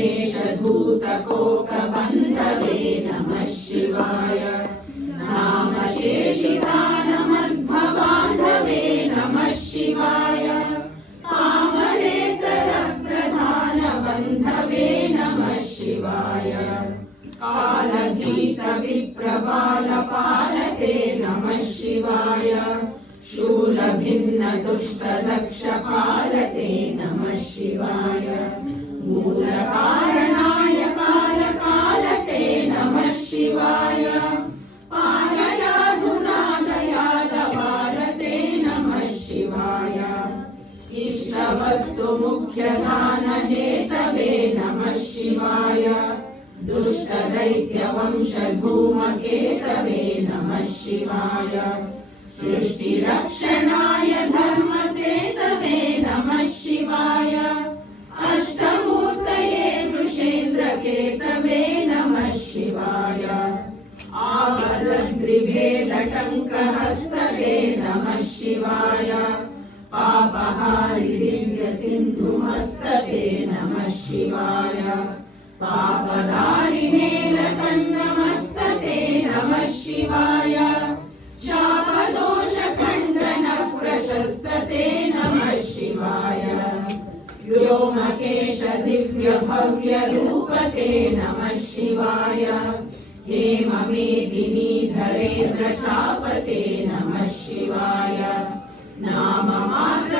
व्योमकेशधूतकोकबन्धवे नमः शिवाय नामशेषितानमद्भवान्धवे नमः शिवाय कामनेतरप्रधानबन्धवे नमः शिवाय कालभीतविप्रबालपालते नमः शिवाय शूलभिन्नदुष्टदक्षपालते नमः शिवाय मूलकारणाय कालकालते नमः शिवाय पालयाधुनादयादपालते नमः शिवाय इष्टवस्तुमुख्यदानहेतवे नमः शिवाय दुष्टदैत्यवंशधूमकेतवे नमः शिवाय सृष्टिरक्षणाय धर्मसेतवे नमः शिवाय अष्टमूर्तये वृषेन्द्रकेतवे नमः शिवाय आवदद्रिभेदटङ्कहस्तते नमः शिवाय पापहारि दिव्यसिन्धुमस्तते नमः शिवाय पापदारिणेलसन्नमस्तते नमः शिवाय शापदोषखण्डनप्रशस्तते नमः शिवाय व्योमकेशदिव्यभव्यरूपते नमः शिवाय हेममेदिनीधरेन्द्रचापते नमः शिवाय नाममात्र